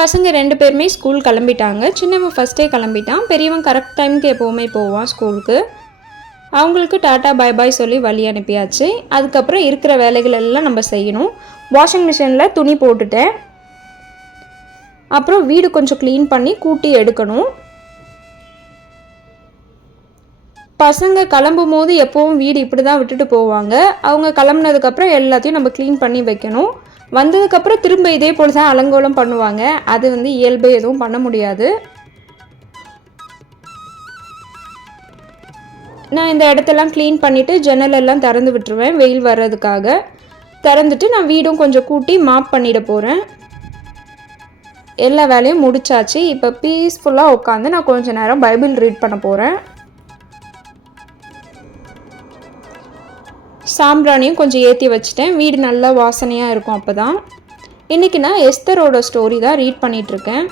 பசங்க 2 பேருமே ஸ்கூல் கிளம்பிட்டாங்க. சின்னவன் ஃபஸ்ட்டே கிளம்பிட்டான். பெரியவன் கரெக்ட் டைமுக்கு எப்போவுமே போவான் ஸ்கூலுக்கு. அவங்களுக்கு டாட்டா பாய் பாய் சொல்லி வழி அனுப்பியாச்சு. அதுக்கப்புறம் இருக்கிற வேலைகள் எல்லாம் நம்ம செய்யணும். வாஷிங் மிஷினில் துணி போட்டுட்டேன். அப்புறம் வீடு கொஞ்சம் க்ளீன் பண்ணி கூட்டி எடுக்கணும். பசங்க கிளம்பும் போது எப்போவும் வீடு இப்படி தான் விட்டுட்டு போவாங்க. அவங்க கிளம்புனதுக்கப்புறம் எல்லாத்தையும் நம்ம க்ளீன் பண்ணி வைக்கணும். வந்ததுக்கப்புறம் திரும்ப இதே போல் தான் அலங்கோலம் பண்ணுவாங்க. அது இயல்பு, எதுவும் பண்ண முடியாது. நான் இந்த இடத்தெல்லாம் க்ளீன் பண்ணிவிட்டு ஜன்னல் எல்லாம் திறந்து விட்டுருவேன் வெயில் வர்றதுக்காக. திறந்துட்டு நான் வீடும் கொஞ்சம் கூட்டி மாப் பண்ணிட போகிறேன். எல்லா வேலையும் முடிச்சாச்சு. இப்போ பீஸ்ஃபுல்லாக உட்காந்து நான் கொஞ்சம் நேரம் பைபிள் ரீட் பண்ண போகிறேன். சாம்பிராணியும் கொஞ்சம் ஏற்றி வச்சுட்டேன். வீடு நல்லா வாசனையாக இருக்கும். அப்போ தான் இன்றைக்கி நான் எஸ்தரோட ஸ்டோரி தான் ரீட் பண்ணிகிட்ருக்கேன்.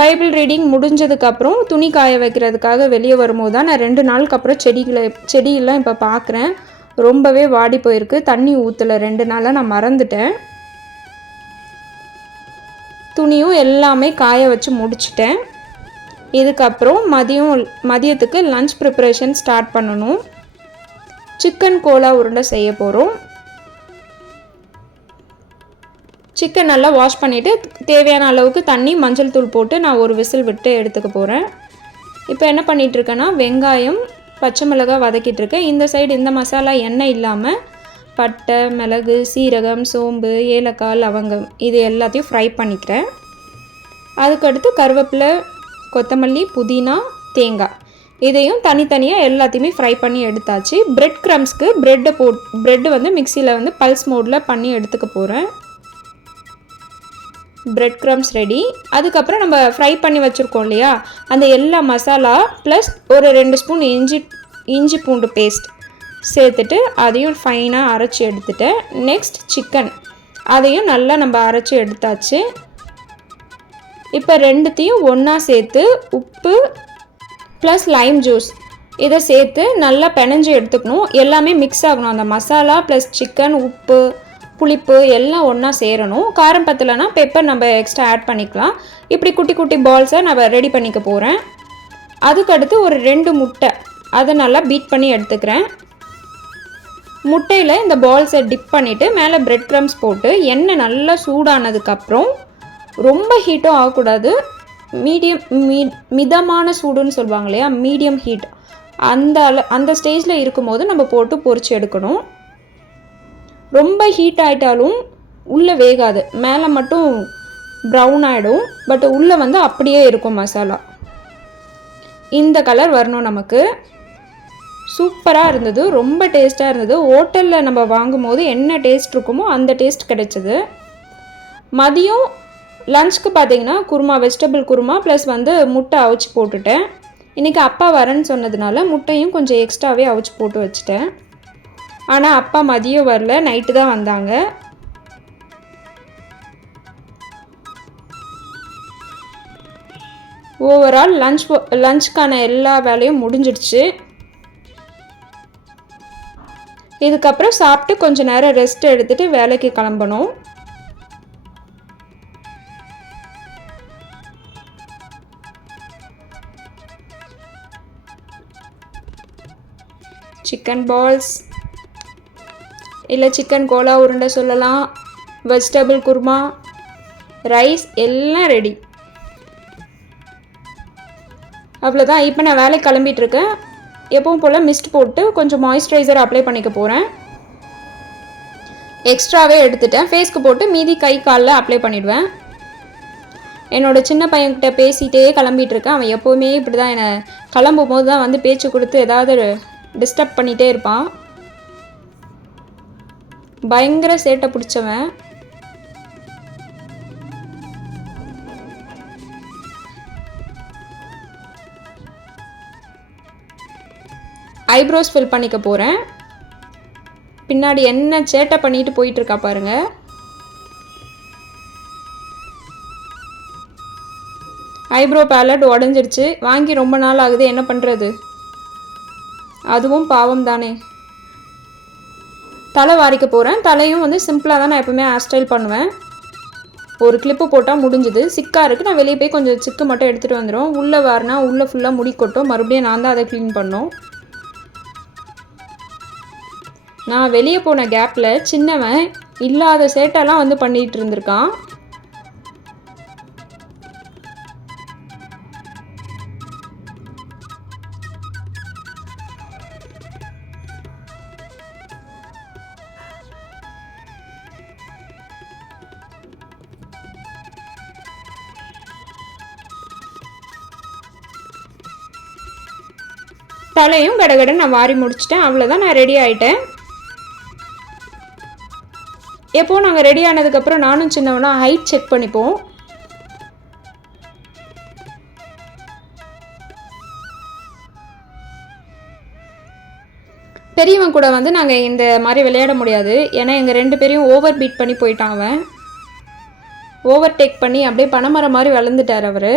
பைபிள் ரீடிங் முடிஞ்சதுக்கப்புறம் துணி காய வைக்கிறதுக்காக வெளியே வரும்போது தான் நான் 2 நாளுக்கு அப்புறம் செடியெல்லாம் இப்போ பார்க்குறேன். ரொம்பவே வாடி போயிருக்கு. தண்ணி ஊற்றலை 2 நாளாக, நான் மறந்துட்டேன். துணியும் எல்லாமே காய வச்சு முடிச்சிட்டேன். இதுக்கப்புறம் மதியத்துக்கு லன்ச் ப்ரிப்பரேஷன் ஸ்டார்ட் பண்ணணும். சிக்கன் கோலா உருண்டை செய்ய போகிறோம். சிக்கன் நல்லா வாஷ் பண்ணிவிட்டு தேவையான அளவுக்கு தண்ணி, மஞ்சள் தூள் போட்டு நான் ஒரு விசில் விட்டு எடுத்துக்க போகிறேன். இப்போ என்ன பண்ணிகிட்ருக்கேன்னா வெங்காயம், பச்சை மிளகாய் வதக்கிட்டுருக்கேன். இந்த சைடு இந்த மசாலா எண்ணெய் இல்லாமல் பட்டை, மிளகு, சீரகம், சோம்பு, ஏலக்காய், லவங்கம் இது எல்லாத்தையும் ஃப்ரை பண்ணிக்கிறேன். அதுக்கடுத்து கருவேப்பிலை, கொத்தமல்லி, புதினா, தேங்காய் இதையும் தனித்தனியாக எல்லாத்தையுமே ஃப்ரை பண்ணி எடுத்தாச்சு. பிரெட் க்ரம்ஸ்க்கு ப்ரெட்டு மிக்சியில் பல்ஸ் மோடில் பண்ணி எடுத்துக்க போகிறேன். Bread crumbs ready. அதுக்கப்புறம் நம்ம ஃப்ரை பண்ணி வச்சுருக்கோம் இல்லையா, அந்த எல்லா மசாலா ப்ளஸ் ஒரு 2 ஸ்பூன் இஞ்சி பூண்டு பேஸ்ட் சேர்த்துட்டு அதையும் ஃபைனாக அரைச்சி எடுத்துட்டேன். நெக்ஸ்ட் சிக்கன், அதையும் நல்லா நம்ம அரைச்சி எடுத்தாச்சு. இப்போ ரெண்டுத்தையும் ஒன்றா சேர்த்து உப்பு ப்ளஸ் லைம் ஜூஸ் இதை சேர்த்து நல்லா பிணைஞ்சு எடுத்துக்கணும். எல்லாமே மிக்ஸ் ஆகணும். அந்த மசாலா ப்ளஸ் சிக்கன், உப்பு, புளிப்பு எல்லாம் ஒன்றா சேரணும். காரம் பத்தலைன்னா பெப்பர் நம்ம எக்ஸ்ட்ரா ஆட் பண்ணிக்கலாம். இப்படி குட்டி குட்டி பால்ஸை நான் ரெடி பண்ணிக்க போகிறேன். அதுக்கடுத்து ஒரு 2 முட்டை அதை நல்லா பீட் பண்ணி எடுத்துக்கிறேன். முட்டையில் இந்த பால்ஸை டிப் பண்ணிவிட்டு மேலே பிரெட் க்ரம்ஸ் போட்டு எண்ணெய் நல்லா சூடானதுக்கப்புறம் ரொம்ப ஹீட்டும் ஆகக்கூடாது, மிதமான சூடுன்னு சொல்லுவாங்க இல்லையா, மீடியம் ஹீட், அந்த ஸ்டேஜில் இருக்கும்போது நம்ம போட்டு பொரிச்சு எடுக்கணும். ரொம்ப ஹீட் ஆகிட்டாலும் உள்ளே வேகாது, மேலே மட்டும் ப்ரௌன் ஆகிடும். பட் உள்ளே அப்படியே இருக்கும் மசாலா. இந்த கலர் வரணும் நமக்கு. சூப்பராக இருந்தது, ரொம்ப டேஸ்ட்டாக இருந்தது. ஹோட்டலில் நம்ம வாங்கும் போது என்ன டேஸ்ட் இருக்குமோ அந்த டேஸ்ட் கிடைச்சது. மதியம் லஞ்சுக்கு பார்த்தீங்கன்னா குருமா, வெஜிடபிள் குருமா ப்ளஸ் முட்டை அவிச்சு போட்டுட்டேன். இன்றைக்கி அப்பா வரேன்னு சொன்னதுனால முட்டையும் கொஞ்சம் எக்ஸ்ட்ராவே அவிச்சு போட்டு வச்சுட்டேன். ஆனால் அப்பா மதியம் வரல, நைட்டு தான் வந்தாங்க. ஓவரால் லஞ்சுக்கான எல்லா வேலையும் முடிஞ்சிடுச்சு. இதுக்கப்புறம் சாப்பிட்டு கொஞ்சம் நேரம் ரெஸ்ட் எடுத்துகிட்டு வேலைக்கு கிளம்பணும். சிக்கன் பால்ஸ் இல்லை சிக்கன் கோலா உருண்டை சொல்லலாம், வெஜிடபிள் குருமா, ரைஸ் எல்லாம் ரெடி. அவ்வளோதான். இப்போ நான் வேலைக்கு கிளம்பிகிட்ருக்கேன். எப்பவும் போல் மிஸ்ட் போட்டு கொஞ்சம் மாய்ஸ்சரைசர் அப்ளை பண்ணிக்க போகிறேன். எக்ஸ்ட்ராவே எடுத்துட்டேன். ஃபேஸ்க்கு போட்டு மீதி கை காலில் அப்ளை பண்ணிவிடுவேன். என்னோடய சின்ன பையன்கிட்ட பேசிகிட்டே கிளம்பிகிட்ருக்கேன். அவன் எப்போவுமே இப்படி தான், என்னை கிளம்பும் போது தான் பேச்சு கொடுத்து ஏதாவது டிஸ்டர்ப் பண்ணிகிட்டே இருப்பான். பயங்கர சேட்டை பிடிச்சவன். ஐப்ரோஸ் ஃபில் பண்ணிக்க போகிறேன். பின்னாடி என்ன சேட்டை பண்ணிட்டு போயிட்டுருக்கா பாருங்க. ஐப்ரோ பேலட் உடஞ்சிடுச்சு. வாங்கி ரொம்ப நாள் ஆகுது, என்ன பண்ணுறது? அதுவும் பாவம் தானே. தலை வாரிக்க போகிறேன். தலையும் சிம்பிளாக தான் நான் எப்பவுமே ஹேர் ஸ்டைல் பண்ணுவேன். ஒரு கிளிப்பு போட்டால் முடிஞ்சுது. சிக்காக இருக்குது, நான் வெளியே போய் கொஞ்சம் சிக்கு மட்டும் எடுத்துகிட்டு வந்துடும். உள்ளே வரனா உள்ளே ஃபுல்லாக முடி கொட்டும், மறுபடியும் நான் தான் அதை க்ளீன் பண்ணோம். நான் வெளியே போன கேப்பில் சின்னவன் இல்லாத சேட்டெல்லாம் வந்து பண்ணிகிட்டு இருந்திருக்கான். தலையும் கடகடன்னு நான் வாரி முடிச்சிட்டேன். அவ்வளோதான், நான் ரெடி ஆகிட்டேன். எப்போது நாங்கள் ரெடி ஆனதுக்கப்புறம் நானும் சின்னவனா ஹைட் செக் பண்ணிப்போம். பெரியவன் கூட வந்து நாங்கள் இந்த மாதிரி விளையாட முடியாது, ஏன்னா எங்கள் 2 பேரையும் ஓவர் பீட் பண்ணி போயிட்டான். அவன் ஓவர் டேக் பண்ணி அப்படியே பனைமரம் மாதிரி வளர்ந்துட்டார் அவர்.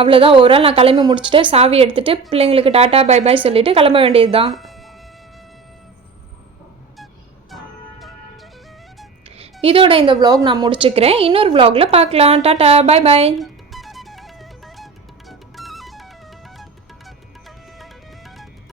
அவ்வளோதான், ஓவரால் நான் கிளம்பி முடிச்சுட்டு சாவி எடுத்துகிட்டு பிள்ளைங்களுக்கு டாட்டா பை பாய் சொல்லிவிட்டு கிளம்ப வேண்டியது தான். இதோட இந்த vlog நான் முடிச்சுக்கிறேன். இன்னொரு vlogல பார்க்கலாம். Tata bye bye.